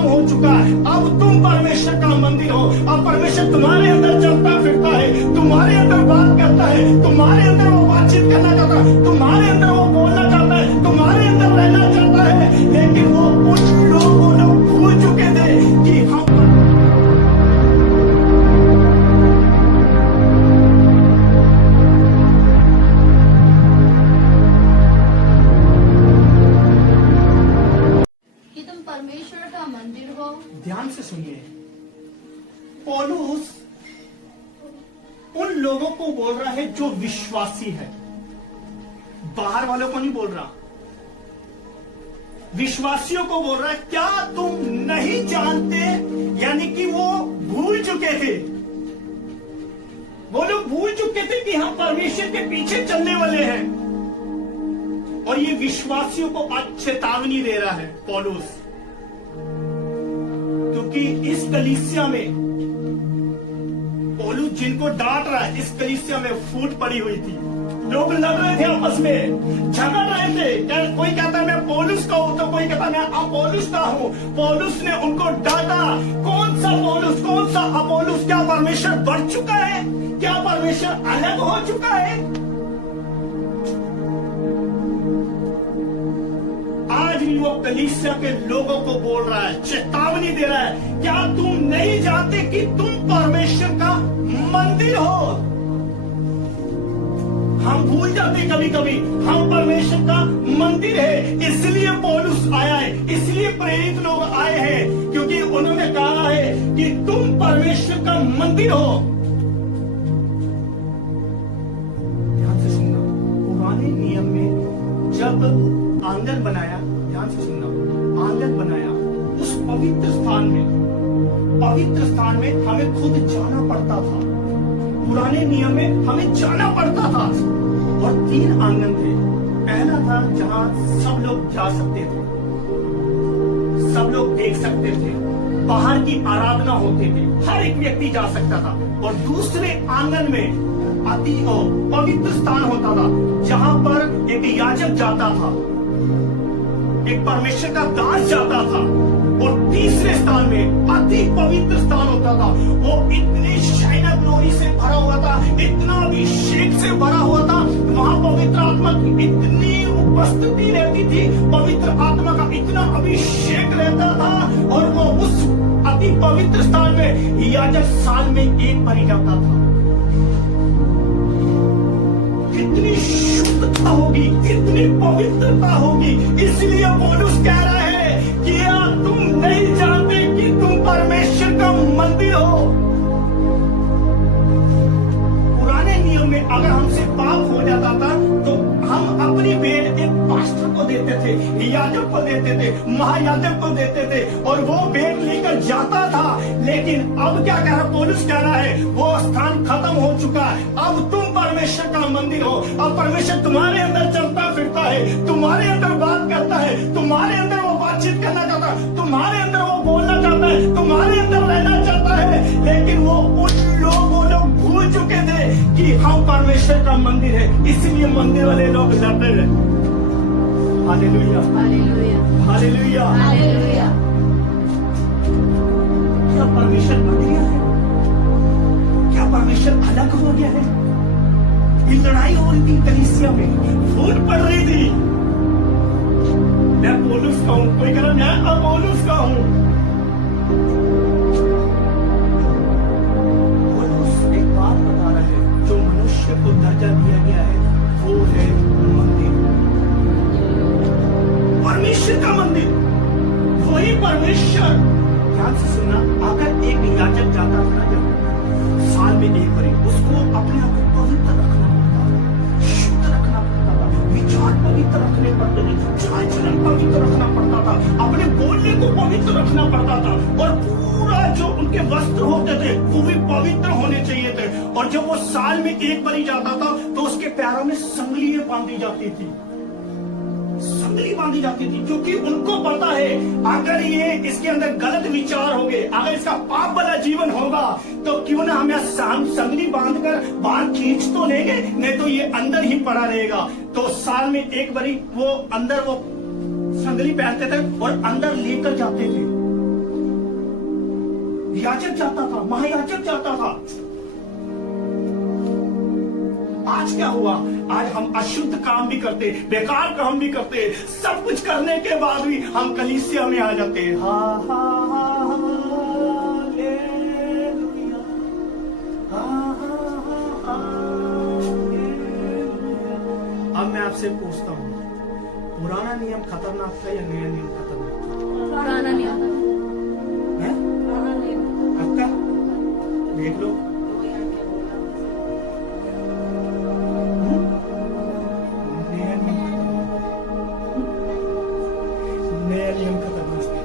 खत्म हो चुका है, अब तुम परमेश्वर का मंदिर हो। अब परमेश्वर तुम्हारे अंदर चलता फिरता है, तुम्हारे अंदर बात करता है, तुम्हारे अंदर वो बातचीत करना चाहता है, तुम्हारे अंदर वो बोलना चाहता है, तुम्हारे अंदर रहना चाहता है। लेकिन वो उन लोग भूल चुके थे कि हम परमेश्वर का मंदिर हो। ध्यान से सुनिए, पौलुस उन लोगों को बोल रहा है जो विश्वासी है, बाहर वालों को नहीं बोल रहा, विश्वासियों को बोल रहा है। क्या तुम नहीं जानते, यानी कि वो भूल चुके थे, वो लोग भूल चुके थे कि हम परमेश्वर के पीछे चलने वाले हैं। और ये विश्वासियों को आज चेतावनी दे रहा है पौलुस, क्योंकि इस कलीसिया में पौलुस जिनको डांट रहा है, इस कलीसिया में फूट पड़ी हुई थी, लोग लड़ रहे थे, आपस में झगड़ रहे थे। कोई कहता है मैं पौलुस का हूं, तो कोई कहता है मैं अपोलुस का हूं। पौलुस ने उनको डांटा। कौन सा पौलुस, कौन सा अपोलुस? क्या परमेश्वर बढ़ चुका है? क्या परमेश्वर अलग हो चुका है? आज भी वो कलीसिया के लोगों को बोल रहा है, चेतावनी दे रहा है। क्या तुम नहीं जानते कि तुम परमेश्वर का मंदिर हो? हम भूल जाते कभी कभी, हम परमेश्वर का मंदिर है। इसलिए पौलुस आया है, इसलिए प्रेरित लोग आए हैं, क्योंकि उन्होंने कहा है कि तुम परमेश्वर का मंदिर हो। ध्यान से सुनना, पुराने नियम में जब आंगन बनाया, ध्यान से सुनना, आंगन बनाया, उस पवित्र स्थान में हमें खुद जाना पड़ता था। पुराने नियम में हमें जाना पड़ता था। और 3 आंगन थे। पहला था जहां सब लोग जा सकते थे, सब लोग देख सकते थे, बाहर की आराधना होते थे, हर एक व्यक्ति जा सकता था। और दूसरे आंगन में अति पवित्र स्थान होता था, जहां पर एक याजक जाता था, एक परमेश्वर का दास जाता था। और तीसरे स्थान में अति पवित्र स्थान होता था, वो इतनी शाइना ग्लोरी से भरा हुआ था, इतना अभिषेक से भरा हुआ था। वहां पवित्र आत्मा की इतनी उपस्थिति रहती थी, पवित्र आत्मा का इतना अभिषेक रहता था। और वो उस अति पवित्र स्थान में याजक साल में एक बार ही जाता था। कितनी शुद्धता होगी, कितनी पवित्रता होगी। इसलिए पौलुस कह रहा है कि तुम नहीं जानते कि तुम परमेश्वर का मंदिर हो। पुराने नियम में अगर हमसे पाप हो जाता था तो हम अपनी भेंट एक पास्टर को देते थे, याजक को देते थे, महायाजक को देते थे, और वो भेंट लेकर जाता था। लेकिन अब क्या कह रहा पौलुस? कह रहा है वो स्थान खत्म हो चुका है, अब तुम परमेश्वर का मंदिर हो। अब परमेश्वर तुम्हारे अंदर चलता फिरता है, तुम्हारे अंदर बात करता है, तुम्हारे अंदर वो बातचीत करना चाहता है, तुम्हारे अंदर वो बोलना चाहता है, तुम्हारे अंदर रहना चाहता है। लेकिन वो लोग भूल चुके थे कि हम परमेश्वर का मंदिर है, इसलिए मंदिर वाले लोग लड़ते रहे। Hallelujah, hallelujah, hallelujah, hallelujah. क्या परमेश्वर बदल गया है? क्या परमेश्वर अलग हो गया है? ये लड़ाई हो रही थी कलीसिया में, फूट पड़ रही थी। मैं पौलुस का हूं, कोई कह रहा मैं अपोलुस का हूं। पौलुस एक बात बता रहा है, जो मनुष्य को दर्जा दिया गया है वो है मंदिर, परमेश्वर का मंदिर, वही परमेश्वर। ध्यान से सुनना, अगर एक याजक जाता था ना, जब साल में एक बार, उसको अपने आप को पवित्र रखना पड़ता था, शुद्ध रखना पड़ता था, विचार पवित्र रखने पड़ते थे, चाल चलन पवित्र रखना पड़ता था, अपने बोलने को पवित्र रखना पड़ता था। और पूरा जो उनके वस्त्र होते थे वो भी पवित्र होने चाहिए थे। और जब वो साल में एक बार जाता था तो उसके पैरों में संगलियां बांधी जाती थी, संगली बांधी जाती थी, क्योंकि उनको पता है अगर ये इसके अंदर गलत विचार होंगे, अगर इसका पाप वाला जीवन होगा, तो क्यों ना हमें संगली बांधकर बाहर खींच तो लेंगे, नहीं तो ये अंदर ही पड़ा रहेगा। तो साल में एक बारी वो अंदर वो संगली पहनते थे और अंदर लेकर जाते थे। याजक जाता था, महायाजक जाता था। आज क्या हुआ? आज हम अशुद्ध काम भी करते, बेकार काम भी करते, सब कुछ करने के बाद भी हम कलीसिया में आ जाते। हा हा हा हालेलुया, हा हा हा हालेलुया। अब मैं आपसे पूछता हूँ, पुराना नियम खतरनाक था या नया नियम खतरनाक था? पुराना नियम। है? पुराना नियम। पक्का? देख लो। नया नियम खतरनाक है।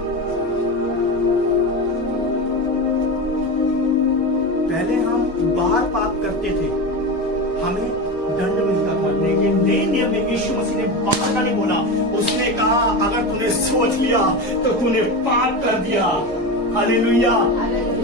पहले हम बाहर पाप करते थे, हमें दंड मिलता था, लेकिन नए नियम में यीशु मसीह ने बाहर का नहीं बोला। उसने कहा अगर तूने सोच लिया तो तूने पाप कर दिया। Hallelujah,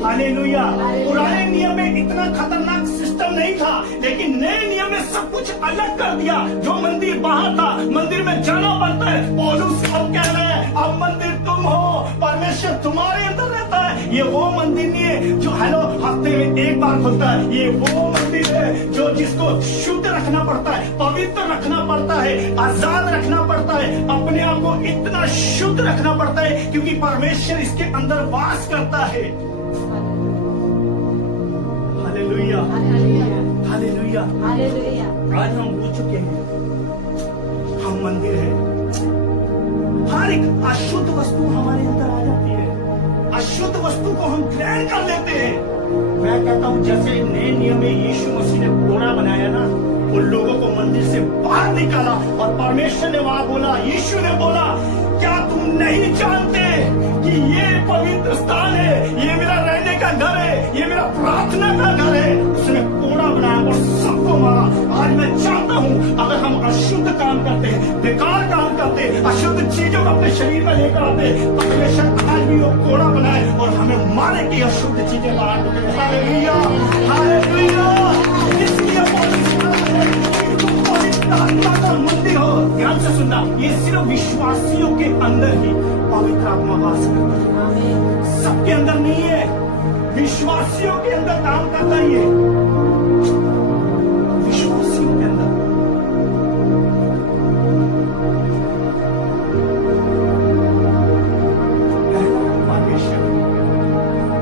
hallelujah. पुराने नियम में इतना खतरनाक सिस्टम नहीं था, लेकिन नए नियम में सब कुछ अलग कर दिया। जो मंदिर बाहर था, मंदिर में जाना पड़ता है। पौलुस अब कह रहे हैं अब मंदिर तुम हो, परमेश्वर तुम्हारे अंदर रहता है। ये वो मंदिर नहीं है जो हफ्ते में एक बार खुलता है। ये वो मंदिर है जो जिसको शुद्ध रखना पड़ता है, पवित्र रखना पड़ता है, आजाद रखना पड़ता है, अपने आप को इतना शुद्ध रखना पड़ता है, क्योंकि परमेश्वर इसके अंदर वास करता है। Hallelujah, hallelujah, hallelujah. आज हम भूल चुके हैं हम मंदिर है। हर एक अशुद्ध वस्तु हमारे अंदर आ जाती है, अशुद्ध वस्तु को हम ग्रहण कर लेते हैं। मैं कहता हूं जैसे नए नियम में यीशु मसीह ने कोड़ा बनाया ना, उन लोगों को मंदिर से बाहर निकाला और परमेश्वर ने वहां बोला, यीशु ने बोला, क्या तुम नहीं जानते कि ये पवित्र स्थान है, ये मेरा रहने का घर है, ये मेरा प्रार्थना का घर है। उसने कोड़ा बनाया और सबको मारा। आज मैं चाहता हूं अगर हम अशुद्ध काम करते हैं, बेकार काम करते हैं, अशुद्ध चीजों को अपने शरीर में लेकर आते हैं, परमेश्वर आज भी वो कोड़ा बनाए और हमें मारे कि अशुद्ध चीजें बाहर निकले। Hallelujah, hallelujah. इसलिए आत्मा का मंदिर हो। ध्यान से सुनना, ये सिर्फ विश्वासियों के अंदर ही पवित्र आत्मा वास करता है, सबके अंदर नहीं है। विश्वासियों के अंदर काम करता ही है, विश्वासियों के अंदर। पहला परमेश्वर,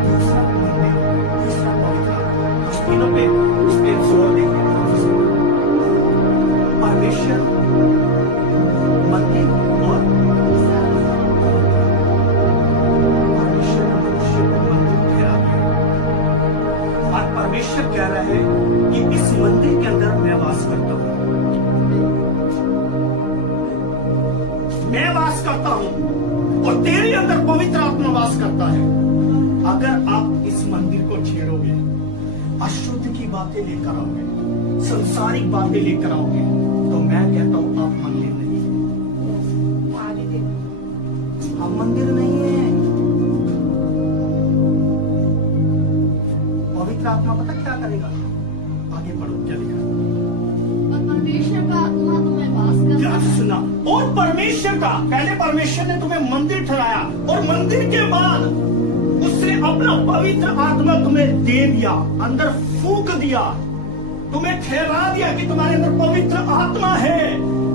दूसरा मंदिर, तीसरा पवित्र आत्मा। तीनों पे उसके जोर देंगे। परमेश्वर, मंदिर और परमेश्वर ने मनुष्य को मंदिर ठहरा दिया। और परमेश्वर कह रहा है कि इस मंदिर के अंदर मैं वास करता हूं, मैं वास करता हूं और तेरे अंदर पवित्र आत्मा वास करता है। अगर आप इस मंदिर को छेड़ोगे, अशुद्ध की बातें लेकर आओगे, संसारिक बातें लेकर आओगे, तो मैं कहता हूं आप मंदिर नहीं है। आप मंदिर नहीं है। पवित्र आत्मा पता क्या करेगा? आगे पढ़ो क्या लिखा। और परमेश्वर का आत्मा तुम्हें वास करता ध्यान से सुनना। और परमेश्वर का, पहले परमेश्वर ने तुम्हें मंदिर ठहराया और मंदिर के बाद उसने अपना पवित्र आत्मा तुम्हें दे दिया, अंदर फूंक दिया, तुम्हें ठहरा दिया कि तुम्हारे अंदर पवित्र आत्मा है।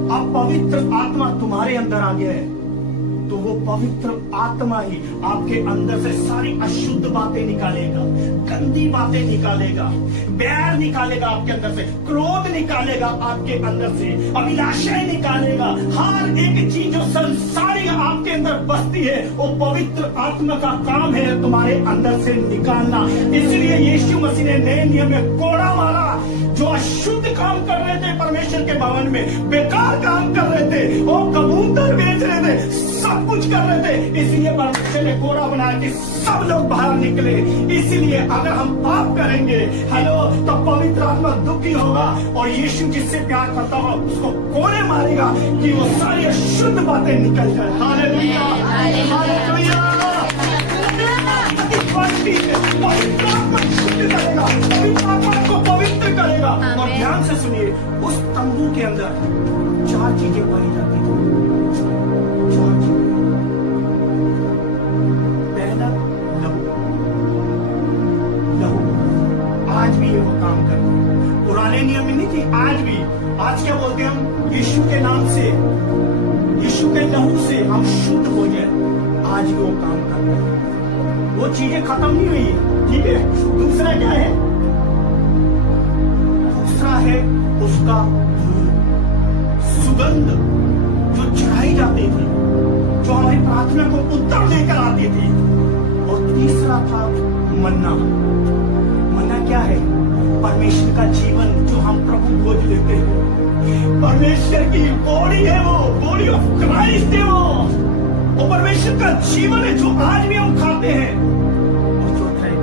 अब पवित्र आत्मा तुम्हारे अंदर आ गया है, तो वो पवित्र आत्मा ही आपके अंदर से सारी अशुद्ध बातें निकालेगा, गंदी बातें निकालेगा, बैर निकालेगा आपके अंदर से, क्रोध निकालेगा आपके अंदर से, अभिलाषाएं निकालेगा। हर एक चीज जो संसारिक आपके अंदर बसती है, वो पवित्र आत्मा का काम है तुम्हारे अंदर से निकालना। इसलिए यीशु मसीह ने नए नियम में कोड़ा मारा। जो अशुद्ध काम कर रहे थे परमेश्वर के भवन में, बेकार काम कर रहे थे, वो कबूतर बेच रहे थे, सब कुछ कर रहे थे, इसलिए परमेश्वर ने कोड़ा बनाया कि सब लोग बाहर निकले। इसलिए अगर हम पाप करेंगे, हेलो, तो पवित्र आत्मा दुखी होगा और यीशु जिससे प्यार करता होगा उसको कोड़े मारेगा कि वो सारी अशुद्ध बातें निकल जाए। Hallelujah, hallelujah. पवित्र आत्मा शुद्ध करेगा, पवित्र आत्मा को पवित्र करेगा। और ध्यान से सुनिए, उस तंबू के अंदर 4 चीजें पाई जाती थी। 4 चीजें। पहला लहू, करते। पुराने नियम में नहीं थी, आज भी। आज क्या बोलते हैं हम? यीशु के नाम से, यीशु के लहू से हम शुद्ध हो जाए। आज भी वो काम करते हैं, वो चीजें खत्म नहीं हुई है। ठीक है, दूसरा क्या है? दूसरा है उसका सुगंध जो चढ़ाई जाती थी, जो हमारी प्रार्थना को उत्तर लेकर आती थी। और तीसरा था मन्ना। मन्ना क्या है? परमेश्वर का जीवन जो हम प्रभु भोज देते हैं। परमेश्वर की बॉडी है वो, बॉडी ऑफ क्राइस्ट है वो परमेश्वर का जीवन है जो आज भी हम खाते हैं। और चौथा है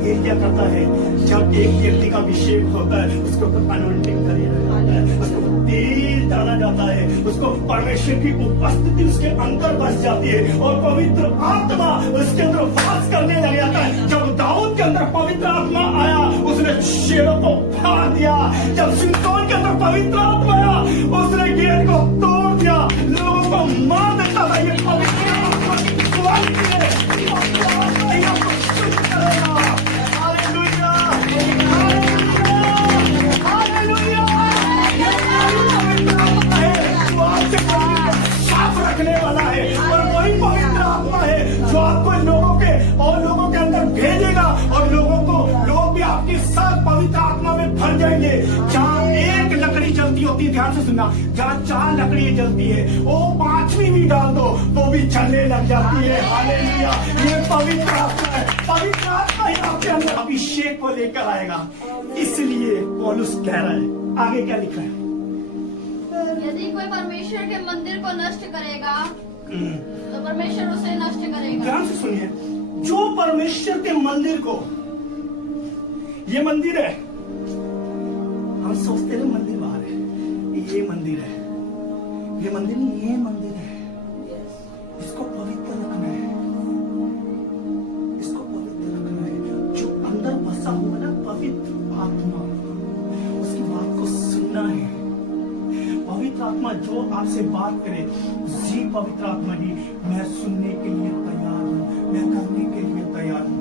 तेल क्या करता है? जब एक व्यक्ति का अभिषेक होता है, उसके ऊपर अनॉइंटिंग करिया जाता है, उसको तेल डाला जाता है, उसको परमेश्वर की उपस्थिति उसके अंदर बस जाती है और पवित्र आत्मा उसके अंदर वास करने लग जाता है। जब दाऊद के अंदर पवित्र आत्मा आया, उसने शेरों को फाड़ दिया। जब सिमसोन के अंदर पवित्र आत्मा आया, उसने गेट को तोड़ दिया, लोगों को मार देता था। ये पवित्र आत्मा की क्वालिटी है। रखने वाला है और वही पवित्र आत्मा है जो आपको लोगों के अंदर भेजेगा और लोग भी आपके साथ पवित्र आत्मा में भर जाएंगे। जहाँ एक लकड़ी जलती होती है, ध्यान से सुनना, जहाँ 4 लकड़ी जलती है, वो 5वीं भी डाल दो तो भी जलने लग जाती है। हालेलुया, ये पवित्र आत्मा है। पवित्र आत्मा ही आपके अंदर अभिषेक को लेकर आएगा। इसलिए पौलुस कह रहा है, आगे क्या लिखा है? यदि कोई परमेश्वर के मंदिर को नष्ट करेगा तो परमेश्वर उसे नष्ट करेगा। ध्यान से सुनिए, जो परमेश्वर के मंदिर को, ये मंदिर है, हम सोचते हैं मंदिर बाहर है, ये मंदिर है, ये मंदिर नहीं, ये मंदिर है। इसको पवित्र रखना है, इसको पवित्र रखना है। जो अंदर बसा हुआ ना पवित्र आत्मा, उसकी बात को सुनना है। पवित्र आत्मा जो आपसे बात करे, जी पवित्र आत्मा जी, मैं सुनने के लिए तैयार हूँ, मैं करने के लिए तैयार हूँ।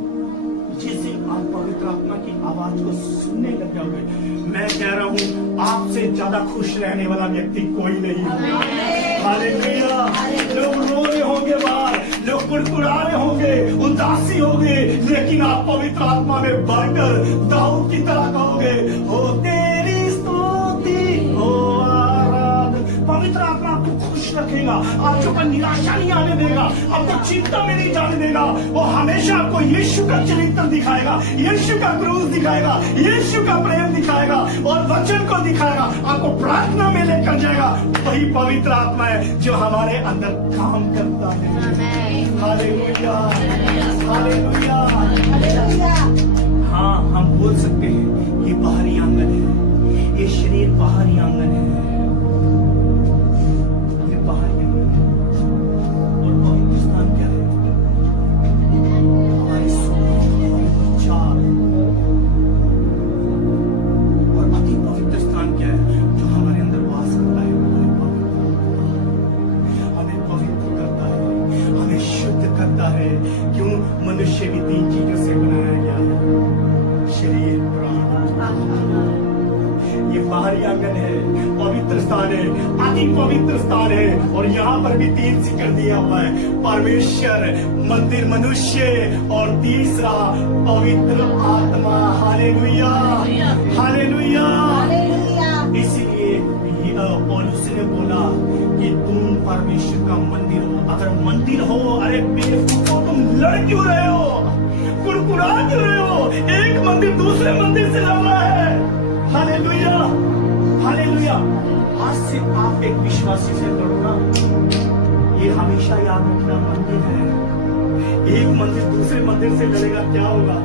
जिससे आप पवित्र आत्मा की आवाज को सुनने लग जाओगे, मैं कह रहा हूँ आपसे ज्यादा खुश रहने वाला व्यक्ति कोई नहीं है। हालेलुया। लोग रो रहे होंगे बाहर, लोग कुड़कुड़ा रहे होंगे, उदासी होंगे, लेकिन आप पवित्र आत्मा में भरकर दाऊद की तरह कहोगे, हो तेरी स्तुति हो। पवित्र आत्मा आपको खुश रखेगा, आपके ऊपर निराशा नहीं आने देगा, आपको चिंता में नहीं जाने देगा। वो हमेशा आपको यीशु का चरित्र दिखाएगा, यीशु का क्रूस दिखाएगा, यीशु का प्रेम दिखाएगा और वचन को दिखाएगा, आपको प्रार्थना में लेकर जाएगा। वही पवित्र आत्मा है जो हमारे अंदर काम करता है। Hallelujah, hallelujah. हाँ, हम बोल सकते हैं ये बाहरी आंगन है, ये शरीर बाहरी आंगन है, मनुष्य भी 3 चीजों से बनाया गया है, शरीर, प्राण। ये बाहरी आंगन है, पवित्र स्थान है, अति पवित्र स्थान है। और यहाँ पर भी 3 जिक्र दिया हुआ है, परमेश्वर, मंदिर, मनुष्य और तीसरा पवित्र आत्मा। Hallelujah, hallelujah. इसलिए पौलुस ने बोला कि तुम परमेश्वर का मंदिर हो। अगर मंदिर हो, अरे बेवकूफो, तुम लड़ क्यों रहे हो, कुड़कुड़ा क्यों रहे हो? एक मंदिर दूसरे मंदिर से लड़ रहा है। Hallelujah, hallelujah. आज से आप एक विश्वासी से लड़ना, ये हमेशा याद रखना, मंदिर है। एक मंदिर दूसरे मंदिर से लड़ेगा, क्या होगा?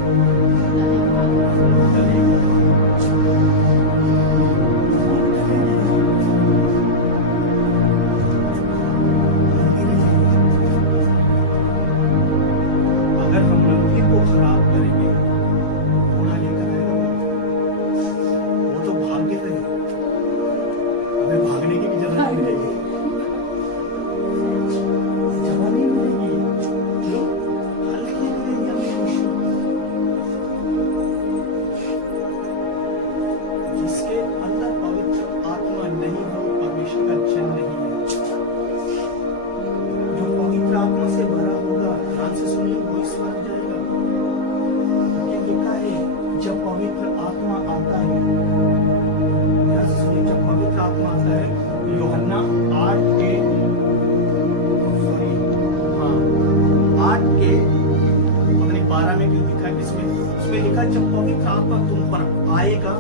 जब पवित्र आत्मा तुम पर आएगा,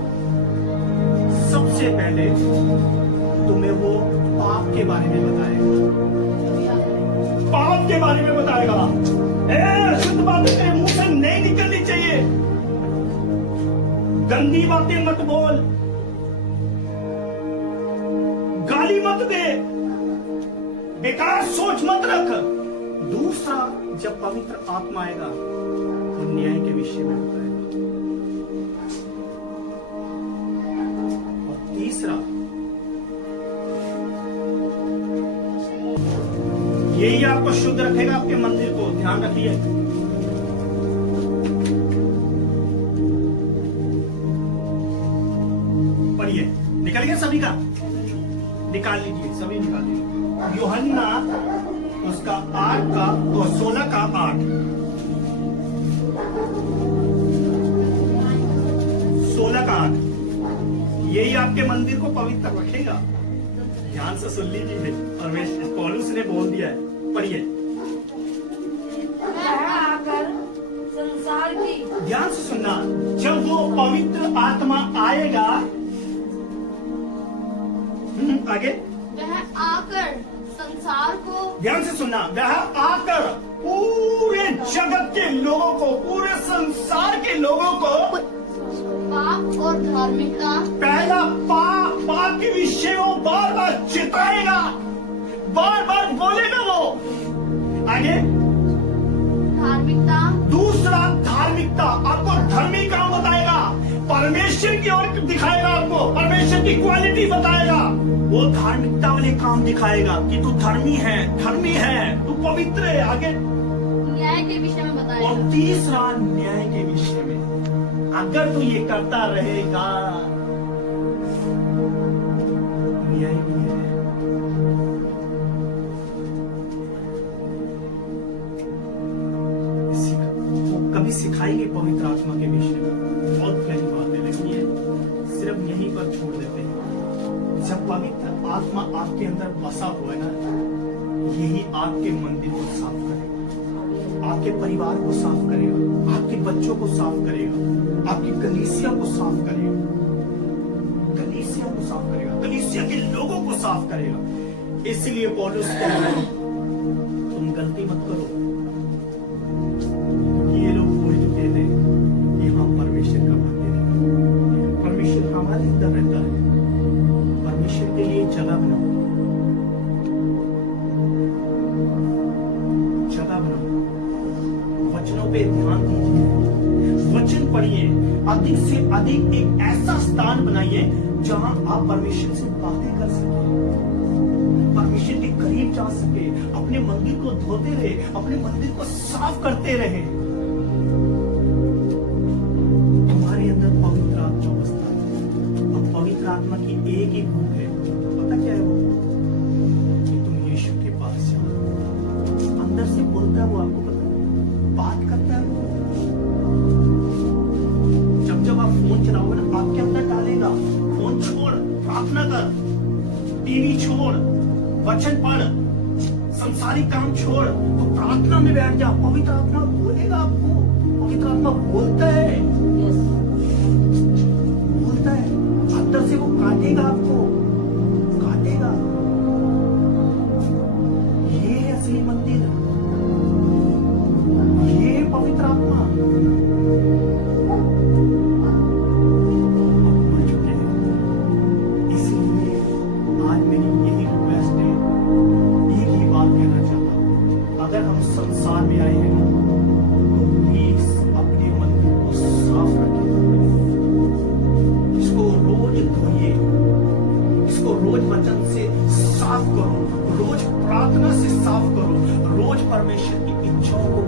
सबसे पहले तुम्हें वो पाप के बारे में बताएगा, पाप के बारे में बताएगा। शुद्ध बातें तेरे मुंह से नहीं निकलनी चाहिए, गंदी बातें मत बोल, गाली मत दे, बेकार सोच मत रख। दूसरा, जब पवित्र आत्मा आएगा तो न्याय के विषय में बताएगा। और तीसरा, यही आपको शुद्ध रखेगा, आपके मंदिर को। ध्यान रखिए, पढ़िए, निकल गया सभी का, निकाल लीजिए, सभी निकाल लीजिए। यूहन्ना उसका 8 का और 16 का 8, 16 का 8, यही आपके मंदिर को पवित्र रखेगा। ध्यान से सुन लीजिए, परमेश्वर पौलुस ने बोल दिया है, पढ़िए। आकर संसार की, ध्यान से सुनना, जब वो पवित्र आत्मा आएगा, आगे, वह आकर संसार को, ध्यान से सुनना, वह आकर पूरे जगत के लोगों को, पूरे संसार के लोगों को पाप और धार्मिकता, पहला पाप के विषय वो बार बार चिताएगा, बार बार बोलेगा वो। आगे, धार्मिकता, दूसरा धार्मिकता, आपको धर्मी काम बताएगा, परमेश्वर की ओर दिखाएगा, आपको परमेश्वर की क्वालिटी बताएगा, वो धार्मिकता वाले काम दिखाएगा कि तू धर्मी है, तू पवित्र है। आगे, न्याय के विषय में बताएगा। और तीसरा, न्याय के विषय में, अगर तू ये करता रहेगा, न्याय भी है। वो कभी सिखाएंगे पवित्र आत्मा के विषय में, बहुत प्यारी बातें लगी है, सिर्फ यहीं पर छोड़ देते हैं। जब पवित्र आत्मा आपके अंदर बसा हुआ है ना, यही आपके मंदिर को साफ करेगा, आपके परिवार को साफ करेगा, आपके बच्चों को साफ करेगा, आपकी कलीसिया को साफ करेगा, कलीसिया को साफ करेगा, कलीसिया के लोगों को साफ करेगा। इसलिए पौलुस कह रहा है, तुम गलती मत करो। ये लोग बोल चुके थे कि हम परमेश्वर का मंदिर है, परमेश्वर हमारे अंदर रहता है, परमेश्वर के लिए जगह बनाओ, जगह बनाओ, वचनों पे ध्यान दीजिए, वचन पढ़िए, अधिक से अधिक एक ऐसा स्थान बनाइए जहां आप परमेश्वर से बातें कर सके, परमेश्वर के करीब जा सके, अपने मंदिर को धोते रहे, अपने मंदिर को साफ करते रहे। तुम्हारे अंदर पवित्र आत्मा बसता है, और पवित्र आत्मा की एक ही भूख है, पता क्या है वो? कि तुम यीशु के पास जाओ। अंदर से बोलता है वो, आपको पता है, बात करता है वो। जब आप फोन चलाओगे ना, आपके अंदर डालेगा, फोन छोड़, प्रार्थना कर, टीवी छोड़, वचन पढ़, संसारिक काम छोड़, तो प्रार्थना में बैठ जा, पवित्र आत्मा बोलेगा आपको। पवित्र आत्मा बोलता है, बोलता है, अंदर से वो काटेगा आपको, काटेगा। ये है असली मंदिर, ये है पवित्र आत्मा। इसलिए आज मेरी यही रिक्वेस्ट है, एक ही बात कहना चाहता हूं, अगर हम संसार में आए हैं तो प्लीज अपने मंदिर को साफ रखें, इसको रोज धोइए, इसको रोज वचन से साफ करो, रोज प्रार्थना से साफ करो, रोज परमेश्वर की इच्छाओं को